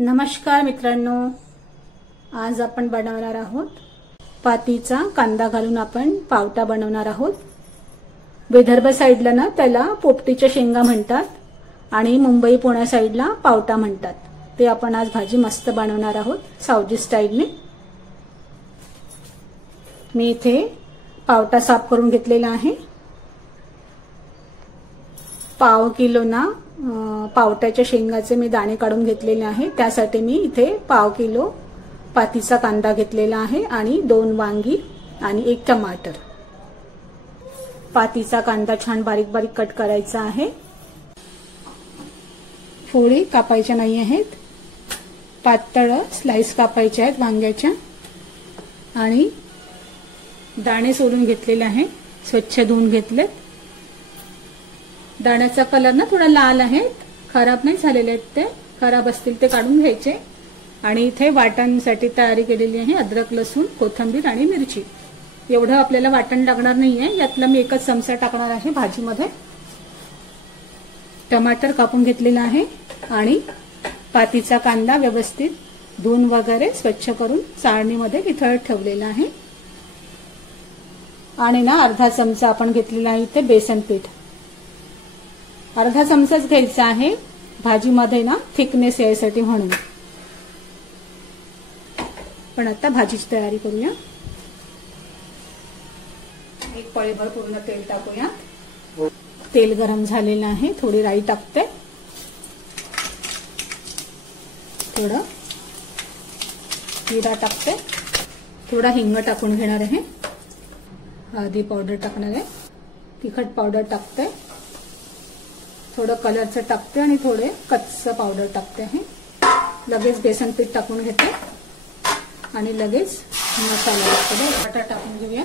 नमस्कार मित्रांनो, आज आपण बनवणार आहोत पातीचा कांदा घालून आपण पावटा बनवणार आहोत। विदर्भ साइडला ना त्याला पोपटीच्या शेंगा म्हणतात आणि मुंबई पुणे साइडला पावटा म्हणतात। ते आपण आज भाजी मस्त बनवणार आहोत सावजी स्टाईलने। मी इथे पावटा साफ करून घेतलेला आहे। पाव किलो ना पावट्याच्या शेंगाचे मी दाणे काढून घेतलेले आहे। त्यासाठी मी इथे पाव किलो पातीचा कांदा घेतलेला आहे आणि 2 वांगी आणि 1 टमाटर। पातीचा कांदा छान बारीक बारीक कट करायचा आहे। फोडी कापायच्या नाही आहेत, पातळ स्लाइस कापायचे आहेत वांग्याच्या। आणि दाणे सोलून घेतलेले आहे, स्वच्छ धुवून घेतलेत। दाण्याचा कलर ना थोडा लाल आहे, खराब नाही झालेले आहेत। ते खराब असतील ते काढून घ्यायचे। आणि इथे वाटणसाठी तयारी केलेली आहे, अद्रक लसूण कोथिंबीर आणि मिरची। एवढं आपल्याला वाटण लागणार नाहीये, यातला मी 1च चमचा टाकणार आहे भाजीमध्ये। टमाटर कापून घेतलेला आहे आणि पातीचा कांदा व्यवस्थित धुवून वगैरे स्वच्छ करून चाळणीमध्ये वितळत ठेवलेला आहे। आणि ना अर्धा चमचा आपण घेतलेला आहे इथे बेसन पीठ। अर्धा चमचाच घ्यायचा आहे भाजीमध्ये ना थिकनेस यायसाठी म्हणून। पण आता भाजीची तयारी करूया। एक पळीभर पूर्ण तेल टाकूया। तेल गरम झालेलं आहे, थोडी राई टाकते, थोडं जिरा टाकते, थोडा हिंग टाकून घेणार आहे, हळदी पावडर टाकणार आहे, तिखट पावडर टाकते, थोडं कलरचं टाकते आणि थोडे कच्चं पावडर टाकते आहे। लगेच बेसन पीठ टाकून घेते आणि लगेच मसाला बटाटा टाकून घेऊया।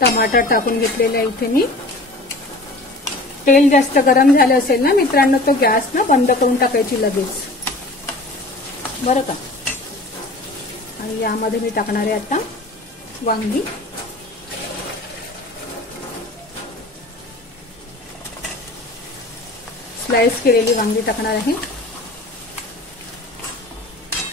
टमाटर टाकून घेतलेला आहे इथे मी। तेल जास्त गरम झालं असेल ना मित्रांनो तर गॅस ना बंद करून टाकायची लगेच, बरं का। आणि यामध्ये मी टाकणार आहे आता वांगी। स्लाइस केलेली वांगी टाकणार आहे।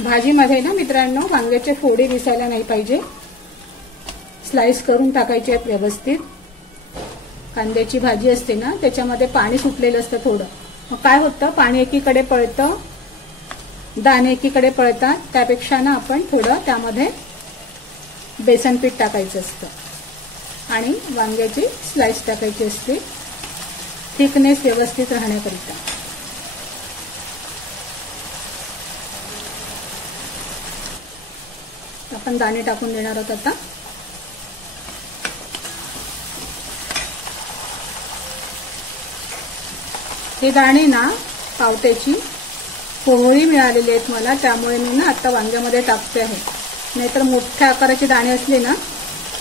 भाजीमध्ये ना मित्रांनो वांग्याचे फोडी दिसायला नाही पाहिजे, स्लाइस करून टाकायचे आहेत व्यवस्थित। कांद्याची भाजी असते ना त्याच्यामध्ये पाणी सुटलेलं असतं थोडं, मग काय होतं पाणी एकीकडे पळतं, दाणे एकीकडे पळतात। त्यापेक्षा ना आपण थोडं त्यामध्ये बेसन पीठ टाकायचं असतं आणि वांग्याची स्लाइस टाकायची असते थिकनेस व्यवस्थित राहण्याकरिता। आपण दाणे टाकून देणार आहोत आता। हे दाणे ना पावट्याची पोळी मिळालेली आहेत मला, त्यामुळे मी ना आता वांग्यामध्ये टाकते आहे। नाहीतर मोठ्या आकाराचे दाणे असले ना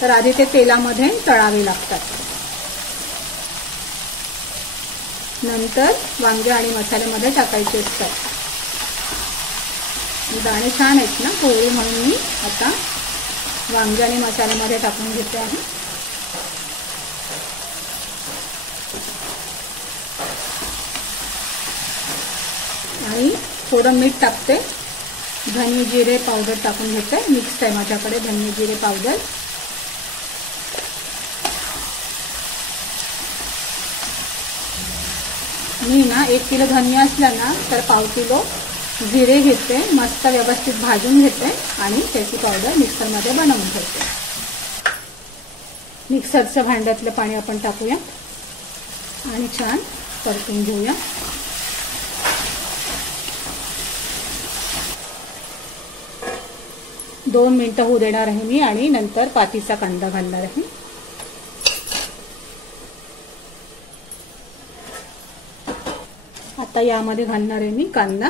तर आधी ते तेलामध्ये तळावे लागतात, नंतर वांगे आणि मसाल्यामध्ये टाकायचे असतात। दाणे छान आहेत ना पोळी, म्हणून मी आता वांगे आणि मसाल्यामध्ये टाकून घेते आहे। आणि थोडं मीठ टाकते, धने जिरे पावडर टाकून घेते, मिक्स आहे माझ्याकडे धने जिरे पावडर। मी ना 1 किलो धनिया असला ना तर पाव किलो जिरे घेते, मस्त व्यवस्थित भाजून घेते आणि त्याची पावडर मिक्सरमध्ये बनवून घेते। मिक्सरच्या भांड्यातलं पाणी आपण टाकूया आणि छान परतून घेऊया। 2 मिनिटं होऊ देणार आहे मी आणि नंतर पातीचा कांदा घालणार आहे। आता यामध्ये घालणार आहे मी कांदा।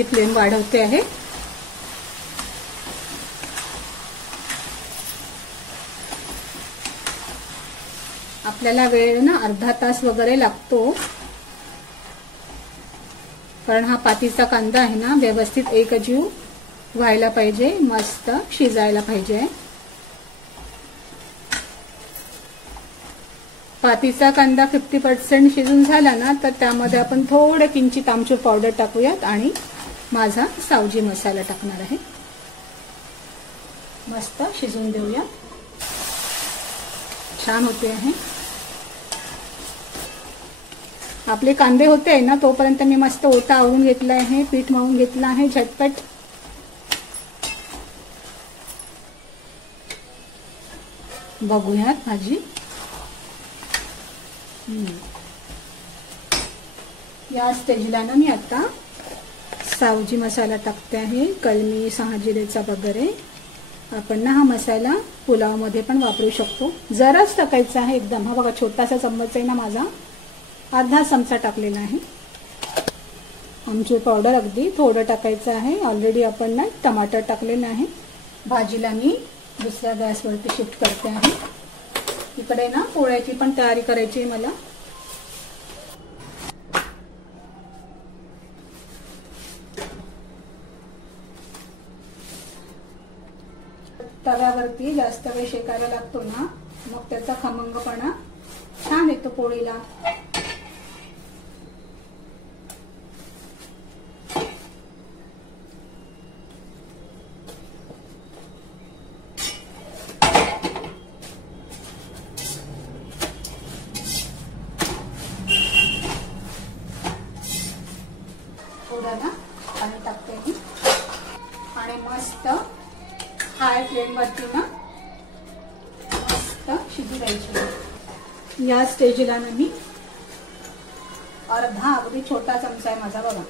गॅसची फ्लेम वाढवते आहे. आपल्याला वेळ ना अर्धा तास वगैरे लागतो, कारण हा पातीचा कांदा आहे ना व्यवस्थित एकजीव व्हायला पाहिजे, मस्त शिजायला पाहिजे. पातीचा कांदा 50% शिजून झाला ना तर त्यामध्ये आपण थोडं किंचित आमचूर पावडर टाकूयात आणि माझा सावजी मसाला टाकणार आहे. मस्त शिजून देऊया. छान होते आहे. आपले कांदे होते आहे ना तोपर्यंत मी मस्त ओटा आवळून घेतला आहे, पीठ मळून घेतलं आहे झटपट. बघूयात भाजी. या स्टेजला ना मी आता सावजी मसाला टाकते आहे, कलमी, 6 जिरेचा वगैरे. आपण ना हा मसाला पुलावमध्ये पण वापरू शकतो. जराच टाकायचा आहे एकदम. हा बघा छोटासा चम्मच आहे ना माझा, अर्धा चमचा टाकलेला आहे. आमचूर पावडर अगदी थोडं टाकायचं आहे. ऑलरेडी आपण ना टमाटर टाकलेलं आहे. भाजीला मी दुसऱ्या गॅसवरती शिफ्ट करते आहे. इकडे ना पोळ्याची पण तयारी करायची आहे मला. तव्यावरती जास्त वेळ शेकायला लागतो ना, मग त्याचा खमंगपणा छान येतो पोळीला. थोडं ना पाणी टाकते मी आणि मस्त हाय फ्लेम वरती ना मस्त शिजू द्यायची. या स्टेजला ना मी अर्धा, अगदी छोटा चमचा आहे माझा बघा,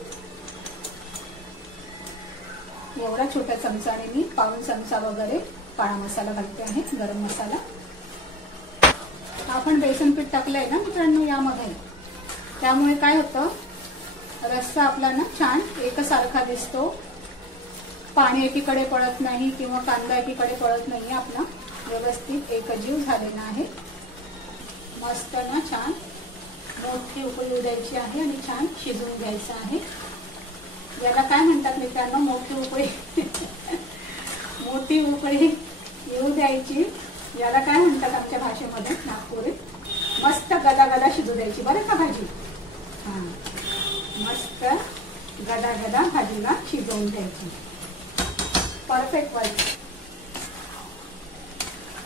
एवढा छोट्या चमचाने मी पाऊण चमचा वगैरे काळा मसाला घालते आहे, गरम मसाला. आपण बेसन पीठ टाकलंय ना मित्रांनो यामध्ये, त्यामुळे काय होतं रस्सा आपला ना छान एकसारखा दिसतो. पाणी एकीकडे पडत नाही किंवा कांदा एकीकडे पडत नाही, आपला व्यवस्थित एकजीव झालेला आहे. मस्त ना छान मोठी उकळी द्यायची आहे आणि छान शिजवून घ्यायचं आहे. याला काय म्हणतात मित्रांनो, मोठी उकळी. मोठी उकळी येऊ द्यायची, याला काय म्हणतात आमच्या भाषेमध्ये नागपुरी. मस्त गदा गदा शिजू द्यायची बरं का भाजी. हा मस्त गदा गदा भाजीला शिजवून घ्यायची. Perfect work.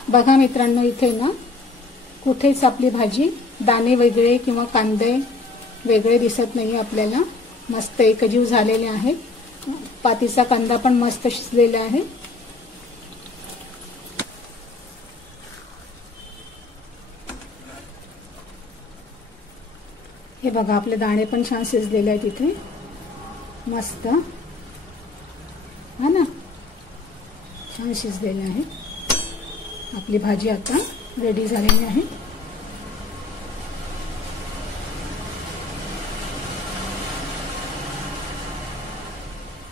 बघा मित्रांनो इथे ना कुठेच आपली भाजी दाणे वेगळे किंवा कांदे वेगळे दिसत नाही आपल्याला. मस्त एकजीव झालेले आहेत. पातीचा कांदा पण मस्त शिजलेला आहे. हे बघा आपले दाणे पण छान शिजलेले आहेत इथे मस्त. हा ना छान शिजलेले आहे. आपली भाजी आता रेडी झालेली आहे.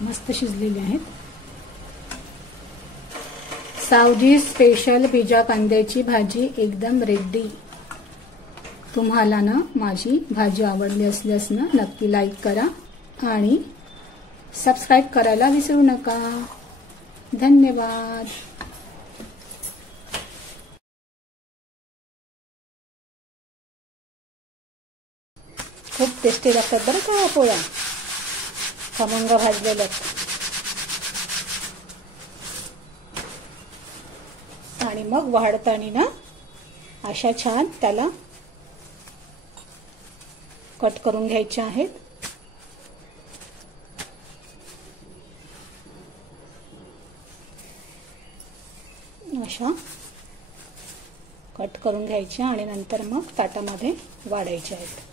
मस्त शिजलेली आहेत. सावजी स्पेशल बीजा कांद्याची भाजी एकदम रेडी. तुम्हाला ना माझी भाजी आवडली असल्यास ना नक्की लाईक करा आणि सबस्क्राईब करायला विसरू नका. धन्यवाद. खूप टेस्टी लागतात बरं का पोळ्या, खमंग भाजलेल्या. आणि मग वाढताना ना अशा छान त्याला कट करून घ्यायच्या आहेत. अशा कट करून घ्यायच्या आणि नंतर मग ताटामध्ये वाढायच्या आहेत.